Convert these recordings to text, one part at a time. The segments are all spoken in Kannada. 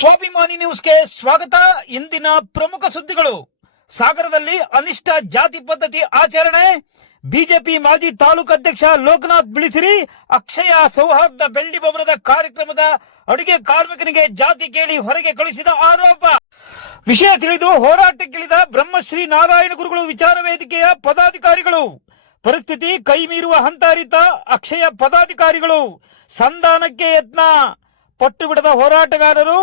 ಸ್ವಾಭಿಮಾನಿ ನ್ಯೂಸ್ಗೆ ಸ್ವಾಗತ. ಇಂದಿನ ಪ್ರಮುಖ ಸುದ್ದಿಗಳು. ಸಾಗರದಲ್ಲಿ ಅನಿಷ್ಟ ಜಾತಿ ಪದ್ಧತಿ ಆಚರಣೆ. ಬಿಜೆಪಿ ಮಾಜಿ ತಾಲೂಕು ಅಧ್ಯಕ್ಷ ಲೋಕನಾಥ್ ಬಿಳಿಸಿರಿ ಅಕ್ಷಯ ಸೌಹಾರ್ದ ಬೆಳ್ಳಿ ಬೊಬ್ಬರದ ಕಾರ್ಯಕ್ರಮದ ಅಡುಗೆ ಕಾರ್ಮಿಕನಿಗೆ ಜಾತಿ ಕೇಳಿ ಹೊರಗೆ ಕಳಿಸಿದ ಆರೋಪ. ವಿಷಯ ತಿಳಿದು ಹೋರಾಟಕ್ಕಿಳಿದ ಬ್ರಹ್ಮಶ್ರೀ ನಾರಾಯಣ ಗುರುಗಳು ವಿಚಾರ ವೇದಿಕೆಯ ಪದಾಧಿಕಾರಿಗಳು. ಪರಿಸ್ಥಿತಿ ಕೈ ಮೀರುವ ಹಂತ ಅರಿತ ಅಕ್ಷಯ ಪದಾಧಿಕಾರಿಗಳು. ಸಂಧಾನಕ್ಕೆ ಯತ್ನ. ಪಟ್ಟು ಬಿಡದ ಹೋರಾಟಗಾರರು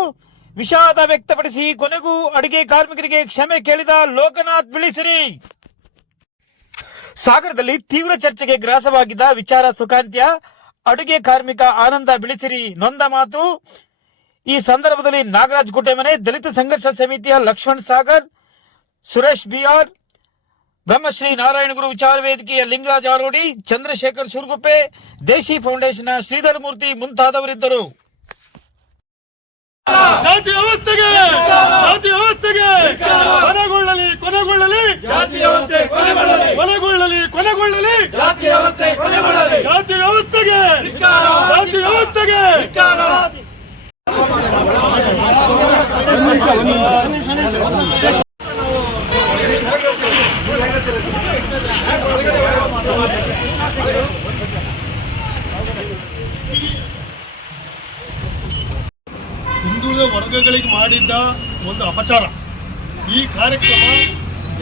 ವಿಷಾದ ವ್ಯಕ್ತಪಡಿಸಿ ಕೊನೆಗೂ ಅಡುಗೆ ಕಾರ್ಮಿಕರಿಗೆ ಕ್ಷಮೆ ಕೇಳಿದ ಲೋಕನಾಥ್ ಬಿಳಿಸಿರಿ. ಸಾಗರದಲ್ಲಿ ತೀವ್ರ ಚರ್ಚೆಗೆ ಗ್ರಾಸವಾಗಿದ್ದ ವಿಚಾರ ಸುಖಾಂತ್ಯ. ಅಡುಗೆ ಕಾರ್ಮಿಕ ಆನಂದ ಬಿಳಿಸಿರಿ ನೊಂದ ಮಾತು. ಈ ಸಂದರ್ಭದಲ್ಲಿ ನಾಗರಾಜ್ ಗುಡ್ಡೆಮನೆ, ದಲಿತ ಸಂಘರ್ಷ ಸಮಿತಿಯ ಲಕ್ಷ್ಮಣ್ ಸಾಗರ್, ಸುರೇಶ್ ಬಿಆರ್, ಬ್ರಹ್ಮಶ್ರೀ ನಾರಾಯಣ ಗುರು ವಿಚಾರ ವೇದಿಕೆಯ ಲಿಂಗರಾಜ್ ಆರೋಡಿ, ಚಂದ್ರಶೇಖರ್ ಸುರ್ಗುಪ್ಪೆ, ದೇಶಿ ಫೌಂಡೇಶನ್ ಶ್ರೀಧರ್ ಮೂರ್ತಿ ಮುಂತಾದವರಿದ್ದರು. ಜಾತಿ ವ್ಯವಸ್ಥೆಗೆ ಕೊನೆಗೊಳ್ಳಲಿ ಜಾತಿ ವ್ಯವಸ್ಥೆ ಕೊನೆಗೊಳ್ಳಲಿ ಜಾತಿ ವ್ಯವಸ್ಥೆಗೆ ಹಿಂದುಳಿದ ವರ್ಗಗಳಿಗೆ ಮಾಡಿದ್ದ ಒಂದು ಅಪಚಾರ. ಈ ಕಾರ್ಯಕ್ರಮ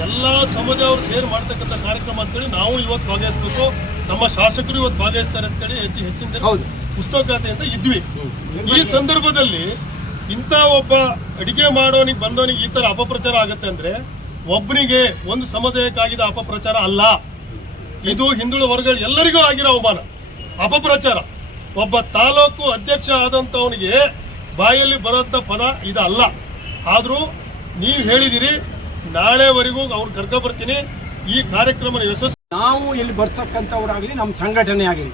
ಎಲ್ಲ ಸಮಾಜದವರು ಸೇರಿ ಮಾಡ್ತಕ್ಕಂಥ ಕಾರ್ಯಕ್ರಮ ಅಂತೇಳಿ ನಾವು ಇವತ್ತು ಭಾಗವಹಿಸಬೇಕು. ನಮ್ಮ ಶಾಸಕರು ಇವತ್ತು ಭಾಗವಹಿಸ್ತಾರೆ ಅಂತೇಳಿ ಹೆಚ್ಚಿನ ಪುಸ್ತಕತೆಯಿಂದ ಇದ್ವಿ. ಈ ಸಂದರ್ಭದಲ್ಲಿ ಇಂಥ ಒಬ್ಬ ಅಡಿಗೆ ಮಾಡೋನಿಗೆ ಬಂದವನಿಗೆ ಈ ತರ ಅಪಪ್ರಚಾರ ಆಗತ್ತೆ ಅಂದ್ರೆ ಒಬ್ಬನಿಗೆ ಒಂದು ಸಮುದಾಯಕ್ಕಾಗಿದ್ದ ಅಪಪ್ರಚಾರ ಅಲ್ಲ. ಇದು ಹಿಂದುಳಿದ ವರ್ಗಗಳು ಎಲ್ಲರಿಗೂ ಆಗಿರೋ ಅವಮಾನ, ಅಪಪ್ರಚಾರ. ಒಬ್ಬ ತಾಲೂಕು ಅಧ್ಯಕ್ಷ ಆದಂತವನಿಗೆ ಬಾಯಲ್ಲಿ ಬರೋಂಥ ಪದ ಇದಲ್ಲ. ಆದರೂ ನೀವು ಹೇಳಿದಿರಿ, ನಾಳೆವರೆಗೂ ಅವ್ರು ಕರ್ಕೊ ಬರ್ತೀನಿ. ಈ ಕಾರ್ಯಕ್ರಮ ಯಶಸ್ವಿ. ನಾವು ಇಲ್ಲಿ ಬರ್ತಕ್ಕಂಥವ್ರಾಗಲಿ, ನಮ್ಮ ಸಂಘಟನೆ ಆಗಲಿ,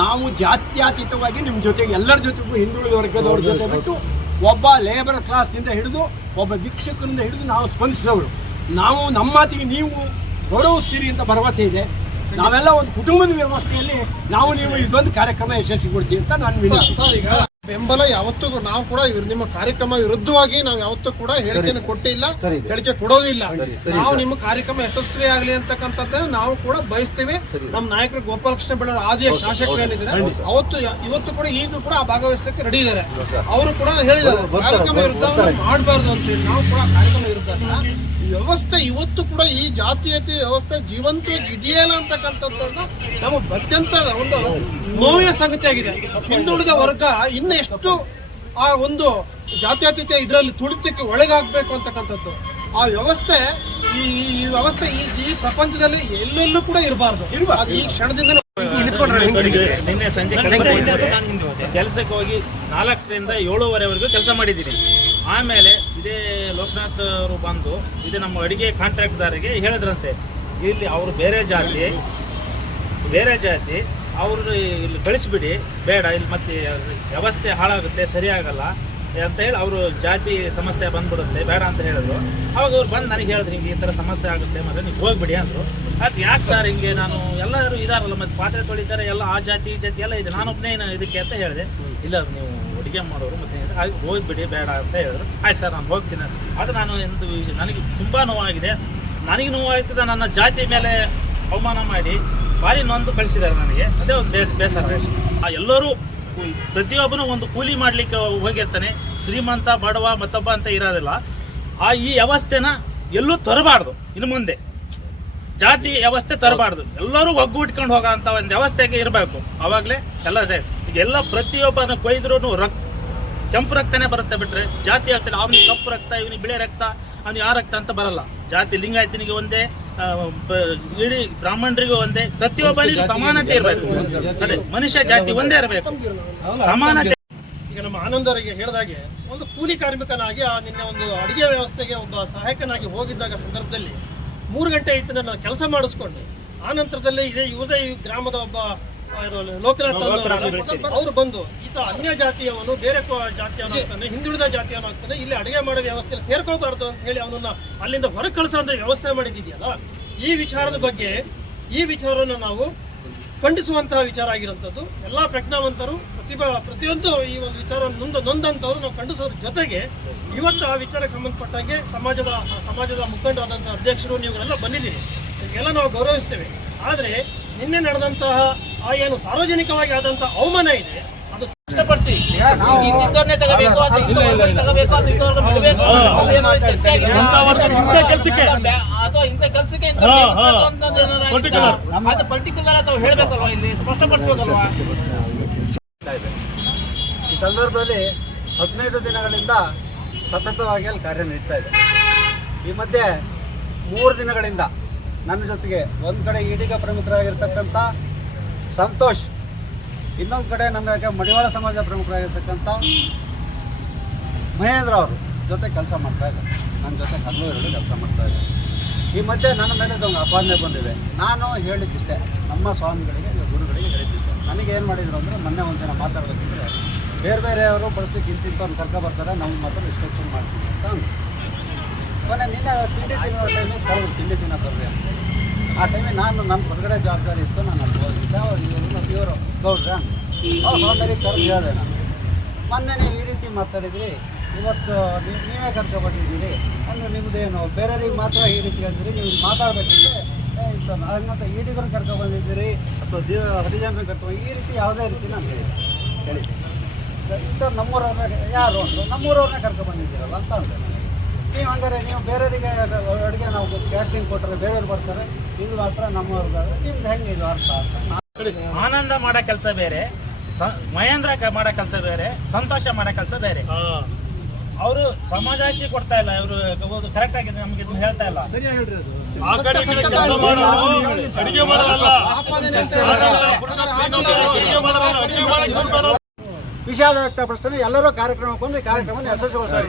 ನಾವು ಜಾತ್ಯತೀತವಾಗಿ ನಿಮ್ಮ ಜೊತೆಗೆ ಎಲ್ಲರ ಜೊತೆಗೂ ಹಿಂದುಳಿದ ವರ್ಗದವ್ರ ಜೊತೆ ಬಿಟ್ಟು ಒಬ್ಬ ಲೇಬರ್ ಕ್ಲಾಸ್ನಿಂದ ಹಿಡಿದು ಒಬ್ಬ ಭಿಕ್ಷಕರಿಂದ ಹಿಡಿದು ನಾವು ಸ್ಪಂದಿಸಿದವರು. ನಾವು ನಮ್ಮ ಮಾತಿಗೆ ನೀವು ಗೌರವಿಸ್ತೀರಿ ಅಂತ ಭರವಸೆ ಇದೆ. ನಾವೆಲ್ಲ ಒಂದು ಕುಟುಂಬದ ವ್ಯವಸ್ಥೆಯಲ್ಲಿ ನೀವು ಇದೊಂದು ಕಾರ್ಯಕ್ರಮ ಯಶಸ್ವಿಗೊಳಿಸಿ ಅಂತ ನಾನು ಈಗ ಬೆಂಬಲ ಯಾವತ್ತೂ ನಾವು ಕೂಡ ನಿಮ್ಮ ಕಾರ್ಯಕ್ರಮ ವಿರುದ್ಧವಾಗಿ ನಾವು ಯಾವತ್ತೂ ಕೂಡ ಹೇಳಿಕೆಯನ್ನು ಕೊಟ್ಟಿಲ್ಲ, ಹೇಳಿಕೆ ಕೊಡೋದಿಲ್ಲ. ನಾವು ನಿಮ್ಮ ಕಾರ್ಯಕ್ರಮ ಯಶಸ್ವಿ ಆಗಲಿ ಅಂತಕ್ಕಂಥದ್ದನ್ನು ನಾವು ಕೂಡ ಬಯಸ್ತೇವೆ. ನಮ್ಮ ನಾಯಕರು ಗೋಪಾಲಕೃಷ್ಣ ಬೆಳ್ಳೂರು ಆದಿಯ ಶಾಸಕರು ಏನಿದ್ದಾರೆ ಇವತ್ತು ಕೂಡ ಈಗಲೂ ಕೂಡ ಭಾಗವಹಿಸಕ್ಕೆ ರೆಡಿ ಇದ್ದಾರೆ. ಅವರು ಕೂಡ ಹೇಳಿದ್ದಾರೆ ಕಾರ್ಯಕ್ರಮ ವಿರುದ್ಧ ಮಾಡಬಾರ್ದು ಅಂತೇಳಿ. ನಾವು ಕೂಡ ಕಾರ್ಯಕ್ರಮ ವಿರುದ್ಧ ವ್ಯವಸ್ಥೆ ಇವತ್ತು ಕೂಡ ಈ ಜಾತೀಯತೆ ವ್ಯವಸ್ಥೆ ಜೀವಂತವಾಗಿ ಇದೆಯಲ್ಲ ಅಂತಕ್ಕಂಥದ್ದನ್ನ ನಮ್ಮ ಅತ್ಯಂತ ಒಂದು ನೋವಿನ ಸಂಗತಿ ಆಗಿದೆ. ಹಿಂದುಳಿದ ವರ್ಗ ಇನ್ನು ಎಷ್ಟು ಆ ಒಂದು ಜಾತ್ಯತೀತ ಇದರಲ್ಲಿ ತುಳಿತಕ್ಕೆ ಒಳಗಾಗಬೇಕು ಅಂತಕ್ಕಂಥದ್ದು ಆ ವ್ಯವಸ್ಥೆ ಈ ವ್ಯವಸ್ಥೆ ಈ ಪ್ರಪಂಚದಲ್ಲಿ ಎಲ್ಲೆಲ್ಲೂ ಕೂಡ ಇರಬಾರ್ದು. ಅದು ಈ ಕ್ಷಣದಿಂದ ನಿನ್ನೆ ಸಂಜೆ ಕೆಲಸಕ್ಕೆ ಹೋಗಿ 4ರಿಂದ 7:30ವರೆಗೂ ಕೆಲಸ ಮಾಡಿದ್ದೀನಿ. ಆಮೇಲೆ ಇದೇ ಲೋಕನಾಥ್ ಅವರು ಬಂದು ಇದೇ ನಮ್ಮ ಅಡಿಗೆ ಕಾಂಟ್ರಾಕ್ಟ್ದಾರಿಗೆ ಹೇಳಿದ್ರಂತೆ, ಇಲ್ಲಿ ಅವರು ಬೇರೆ ಜಾತಿ ಅವರು ಇಲ್ಲಿ ಕಳಿಸ್ಬಿಡಿ, ಬೇಡ ಇಲ್ಲಿ ಮತ್ತೆ ವ್ಯವಸ್ಥೆ ಹಾಳಾಗುತ್ತೆ, ಸರಿಯಾಗಲ್ಲ ಅಂತ ಹೇಳಿ ಅವರು ಜಾತಿ ಸಮಸ್ಯೆ ಬಂದ್ಬಿಡುತ್ತೆ, ಬೇಡ ಅಂತ ಹೇಳಿದ್ರು. ಅವಾಗ ಅವ್ರು ಬಂದು ನನಗೆ ಹೇಳಿದ್ರು, ಹಿಂಗೆ ಈ ಥರ ಸಮಸ್ಯೆ ಆಗುತ್ತೆ, ಮತ್ತೆ ನೀವು ಹೋಗ್ಬಿಡಿ ಅಂದರು. ಅದು ಯಾಕೆ ಸರ್ ಹಿಂಗೆ, ನಾನು ಎಲ್ಲರೂ ಇದಾರಲ್ಲ, ಮತ್ತೆ ಪಾತ್ರೆ ತೊಳಿತಾರೆ ಎಲ್ಲ, ಆ ಜಾತಿ ಈ ಜಾತಿ ಎಲ್ಲ ಇದೆ, ನಾನೊಬ್ಬನೇ ಇದಕ್ಕೆ ಅಂತ ಹೇಳಿದೆ. ಇಲ್ಲ ನೀವು ಅಡುಗೆ ಮಾಡೋರು ಮತ್ತೆ ಹಾಗೆ ಹೋಗ್ಬಿಡಿ ಬೇಡ ಅಂತ ಹೇಳಿದ್ರು. ಆಯ್ತು ಸರ್ ನಾನು ಹೋಗ್ತೀನಿ. ಅದು ನಾನು ನನಗೆ ತುಂಬ ನೋವಾಗಿದೆ. ನನಗೆ ನೋವಾಗ್ತದೆ, ನನ್ನ ಜಾತಿ ಮೇಲೆ ಅವಮಾನ ಮಾಡಿ ಭಾರಿ ನೊಂದು ಕಳಿಸಿದ್ದಾರೆ ನನಗೆ. ಅದೇ ಒಂದು ಬೇಸರ. ಎಲ್ಲರೂ ಪ್ರತಿಯೊಬ್ಬನು ಒಂದು ಕೂಲಿ ಮಾಡಲಿಕ್ಕೆ ಹೋಗಿರ್ತಾನೆ. ಶ್ರೀಮಂತ ಬಡವ ಮತ್ತೊಬ್ಬ ಅಂತ ಇರೋದಿಲ್ಲ. ಈ ವ್ಯವಸ್ಥೆನ ಎಲ್ಲೂ ತರಬಾರ್ದು. ಇನ್ನು ಮುಂದೆ ಜಾತಿ ವ್ಯವಸ್ಥೆ ತರಬಾರ್ದು. ಎಲ್ಲರೂ ಒಗ್ಗೂಟ್ಕೊಂಡು ಹೋಗೋ ಅಂತ ಒಂದು ವ್ಯವಸ್ಥೆಗೆ ಇರಬೇಕು. ಅವಾಗಲೇ ಎಲ್ಲ ಸರಿ. ಈಗೆಲ್ಲ ಪ್ರತಿಯೊಬ್ಬನ ಕೊಯ್ದ್ರೂ ಕೆಂಪು ರಕ್ತನೇ ಬರುತ್ತೆ ಬಿಟ್ರೆ ಜಾತಿ ವ್ಯವಸ್ಥೆ ಅವನಿಗೆ ಕಪ್ಪು ರಕ್ತ, ಇವನಿಗೆ ಬಿಳಿ ರಕ್ತ, ಅವ್ನಿಗೆ ಆ ರಕ್ತ ಅಂತ ಬರಲ್ಲ. ಜಾತಿ ಲಿಂಗಾಯತನಿಗೆ ಒಂದೇ, ಇಡೀ ಬ್ರಾಹ್ಮಣರಿಗೂ ಒಂದೇ, ಪ್ರತಿಯೊಬ್ಬನಿಗೂ ಸಮಾನತೆ ಇರಬೇಕು. ಅದೇ ಮನುಷ್ಯ ಜಾತಿ ಒಂದೇ ಇರಬೇಕು, ಸಮಾನತೆ. ಈಗ ನಮ್ಮ ಆನಂದರಿಗೆ ಹೇಳಿದಾಗೆ ಒಂದು ಕೂಲಿ ಕಾರ್ಮಿಕನಾಗಿ ನಿನ್ನೆ ಒಂದು ಅಡಿಗೆ ವ್ಯವಸ್ಥೆಗೆ ಒಬ್ಬ ಸಹಾಯಕನಾಗಿ ಹೋಗಿದ್ದಾಗ ಸಂದರ್ಭದಲ್ಲಿ 3 ಗಂಟೆ ಆಯ್ತು ನನ್ನ ಕೆಲಸ ಮಾಡಿಸ್ಕೊಂಡು ಆ ನಂತರದಲ್ಲಿ ಇದೇ ಗ್ರಾಮದ ಒಬ್ಬ ಲೋಕನಾಥ್ ಅವರು ಬಂದು ಈತ ಅನ್ಯ ಜಾತಿಯವನು, ಬೇರೆ ಜಾತಿಯವನು ಆಗ್ತಾನೆ, ಹಿಂದುಳಿದ ಜಾತಿಯವನು ಆಗ್ತಾನೆ, ಇಲ್ಲಿ ಅಡುಗೆ ಮಾಡೋ ವ್ಯವಸ್ಥೆಯಲ್ಲಿ ಸೇರ್ಕೋಬಾರ್ದು ಅಂತ ಹೇಳಿ ಅವನನ್ನ ಅಲ್ಲಿಂದ ಹೊರಗೆ ಕಳಿಸೋಂಥ ವ್ಯವಸ್ಥೆ ಮಾಡಿದ್ದಿದೆಯಲ್ಲ. ಈ ವಿಚಾರದ ಬಗ್ಗೆ ಈ ವಿಚಾರವನ್ನು ನಾವು ಖಂಡಿಸುವಂತಹ ವಿಚಾರ ಆಗಿರುವಂಥದ್ದು. ಎಲ್ಲ ಪ್ರಜ್ಞಾವಂತರು ಪ್ರತಿಯೊಂದು ಈ ಒಂದು ವಿಚಾರವನ್ನು ನೊಂದಂತವ್ರು ನಾವು ಖಂಡಿಸೋದ್ರ ಜೊತೆಗೆ ಇವತ್ತು ಆ ವಿಚಾರಕ್ಕೆ ಸಂಬಂಧಪಟ್ಟಂಗೆ ಸಮಾಜದ ಮುಖಂಡರಾದಂಥ ಅಧ್ಯಕ್ಷರು ನೀವುಗಳೆಲ್ಲ ಬಂದಿದ್ದೀರಿ, ಇದಕ್ಕೆಲ್ಲ ನಾವು ಗೌರವಿಸ್ತೇವೆ. ಆದರೆ ನಿನ್ನೆ ನಡೆದಂತಹ ಆ ಏನು ಸಾರ್ವಜನಿಕವಾಗಿ ಆದಂತಹ ಅವಮಾನ ಇದೆ ಅದು ಸ್ಪಷ್ಟಪಡಿಸಿ ಇಂಥವ್ರನ್ನೇ ತಗೋಬೇಕು ಅಥವಾ ಇಂಥವ್ರನ್ನ ತಗೋಬೇಕು ಅಥವಾ ಇಂಥವ್ರನ್ನ ಬಿಡಬೇಕು ಅಥವಾ ಇಂಥ ಕೆಲಸಕ್ಕೆ ಅದು ಪರ್ಟಿಕ್ಯುಲರ್ ಅಥವಾ ಹೇಳ್ಬೇಕಲ್ವಾ, ಇಲ್ಲಿ ಸ್ಪಷ್ಟಪಡಿಸ್ಬೇಕಲ್ವಾ? ಈ ಸಂದರ್ಭದಲ್ಲಿ 15 ದಿನಗಳಿಂದ ಸತತವಾಗಿ ಅಲ್ಲಿ ಕಾರ್ಯನಿರ್ವಹಿಸ್ತಾ ಇದೆ. ಈ ಮಧ್ಯೆ 3 ದಿನಗಳಿಂದ ನನ್ನ ಜೊತೆಗೆ ಒಂದು ಕಡೆ ಈಡಿಗ ಪ್ರಮುಖರಾಗಿರ್ತಕ್ಕಂಥ ಸಂತೋಷ್, ಇನ್ನೊಂದು ಕಡೆ ನನ್ನ ಮಡಿವಾಳ ಸಮಾಜ ಪ್ರಮುಖರಾಗಿರ್ತಕ್ಕಂಥ ಮಹೇಂದ್ರ ಅವರು ಜೊತೆ ಕೆಲಸ ಮಾಡ್ತಾ ಇದ್ದಾರೆ. ನನ್ನ ಜೊತೆ ಹಗಲು ಎರಡು ಕೆಲಸ ಮಾಡ್ತಾ ಇದ್ದಾರೆ. ಈ ಮಧ್ಯೆ ನನ್ನ ಮೇಲೆ ಒಂದು ಅಪಾದನೆ ಬಂದಿದೆ. ನಾನು ಹೇಳಿದ್ದಿಷ್ಟೇ, ನಮ್ಮ ಸ್ವಾಮಿಗಳಿಗೆ ಗುರುಗಳಿಗೆ ಹೇಳಿದ್ದಿಷ್ಟೇ. ನನಗೆ ಏನು ಮಾಡಿದ್ರು ಅಂದರೆ ಮೊನ್ನೆ ಒಂದು ದಿನ ಮಾತಾಡಬೇಕಿದ್ರೆ ಬೇರೆಯವರು ಪರಿಸ್ಥಿತಿ ಇಂತಿಂತವ್ರನ್ನ ಕರ್ಕೊಬರ್ತಾರೆ, ನಾವು ಮಾತ್ರ ರಿಸ್ಟ್ರಿಕ್ಷನ್ ಮಾಡ್ತೀವಿ ಅಂತ ಅಂದರು. ಕೊನೆ ನಿನ್ನೆ ತಿಂಡಿ ತಿನ್ನೋ ಟೈಮಿಗೆ ಕರೆದು ತಿಂಡಿ ತಿನ್ನೋ ಬರ್ರಿ ಅಂತ. ಆ ಟೈಮಿಗೆ ನನ್ನ ಹೊರಗಡೆ ಜವಾಬ್ದಾರಿ ಇತ್ತು, ನಾನು ಅಲ್ಲಿ ಹೋಗಿದ್ದೆ. ಇವರು ಗೌಡ್ರೆ ಸ್ವಾಮಿಯರಿಗೆ ಕರೆದು ಹೇಳಿದೆ ನಾನು, ಮೊನ್ನೆ ನೀವು ಈ ರೀತಿ ಮಾತಾಡಿದ್ರಿ, ಇವತ್ತು ನೀವೇ ಕರ್ಕೊಬಂದಿದ್ದೀರಿ ಅಂದರೆ ನಿಮ್ಮದೇನು ಬೇರೆಯವ್ರಿಗೆ ಮಾತ್ರ ಈ ರೀತಿ ಹೇಳ್ತೀರಿ, ನೀವು ಮಾತಾಡಬೇಕಿದ್ರೆ ಹಂಗಂತ ಈಡಿಗರು ಕರ್ಕೊಬಂದಿದ್ದೀರಿ ಅಥವಾ ಹರಿಜನರು ಕರ್ಕೊಂಡು ಈ ರೀತಿ ಯಾವುದೇ ರೀತಿ ನಾನು ಹೇಳಿದ್ದೆ. ಇಂಥವ್ರು ನಮ್ಮೂರವ್ರನ್ನ ಯಾರು ಅಂದರು, ನಮ್ಮೂರವ್ರನ್ನ ಕರ್ಕೊಬಂದಿದ್ದೀರಲ್ಲ ಅಂತ ಅಂದೆ. ನೀವು ಹಂಗಾರೆ ನೀವು ಬೇರೆಯವರಿಗೆ ಅಡುಗೆ ನಾವು ಕ್ಯಾಟ್ರಿಂಗ್ ಕೊಟ್ಟರೆ ಬೇರೆಯವ್ರು ಬರ್ತಾರೆ, ಇಲ್ಲಿ ಮಾತ್ರ ನಮ್ಮವ್ರಿಗೆ ನಿಮ್ದು ಹೆಂಗೆ ಇದು ಅರ್ಥ ಅಂತ. ಆನಂದ ಮಾಡೋ ಕೆಲಸ ಬೇರೆ, ಮಹೇಂದ್ರ ಮಾಡೋ ಕೆಲಸ ಬೇರೆ, ಸಂತೋಷ ಮಾಡೋ ಕೆಲಸ ಬೇರೆ. ಅವರು ಸಮಾಜಾಶಿ ಕೊಡ್ತಾ ಇಲ್ಲ, ಇವರು ಕರೆಕ್ಟ್ ಆಗಿದೆ ನಮ್ಗೆ ಇದನ್ನ ಹೇಳ್ತಾ ಇಲ್ಲ. ವಿಷಾದ ವ್ಯಕ್ತಪಡಿಸ್ತಾನೆ. ಎಲ್ಲರೂ ಕಾರ್ಯಕ್ರಮಕ್ಕೆ ಬಂದು ಕಾರ್ಯಕ್ರಮ ಯಶಸ್ವಿಗೊಳಿಸ್ತಾರೆ.